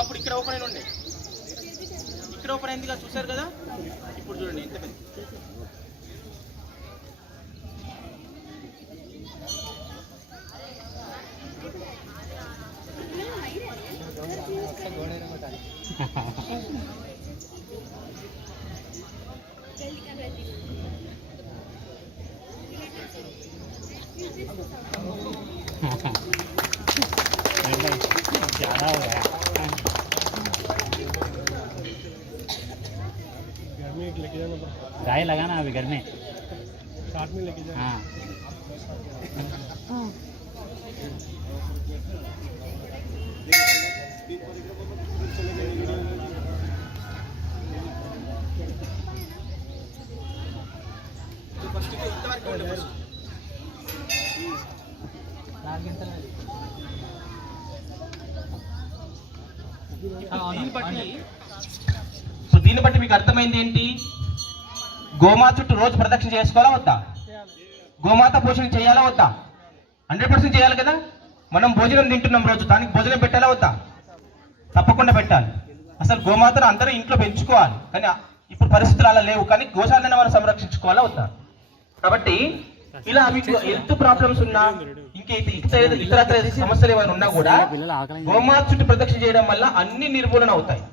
అప్పుడు ఇక్కడ ఓపెన్ అయిన ఉండే, ఇక్కడ ఓపెన్ అయిందిగా చూసారు కదా. ఇప్పుడు చూడండి ఎంత పెద్ద. ज्यादा हो गया। घर में एक लेके जाना पड़ता, गाय लगाना अभी घर में, साथ में लेके जाना। हाँ ఫస్ట్ ఇంతవరకు ఉండే ఫస్ట్. దీన్ని బట్టి మీకు అర్థమైంది ఏంటి? గోమాత చుట్టూ రోజు ప్రదక్షిణ చేసుకోవాలా వద్దా? గోమాత పోషణ చేయాలా వద్దా? 100% చేయాలి కదా. మనం భోజనం తింటున్నాం రోజు, దానికి భోజనం పెట్టాలా వద్దా? తప్పకుండా పెట్టాలి. అసలు గోమాతను అందరూ ఇంట్లో పెంచుకోవాలి, కానీ ఇప్పుడు పరిస్థితులు అలా లేవు. కానీ గోశాలను మనం సంరక్షించుకోవాలా వద్దా? కాబట్టి ఇలా మీకు హెల్త్ ప్రాబ్లమ్స్ ఉన్నా, ఇంకా ఇతర సమస్యలు ఏమైనా ఉన్నా కూడా గోమాత చుట్టూ ప్రదక్షిణ చేయడం వల్ల అన్ని నిర్మూలన అవుతాయి.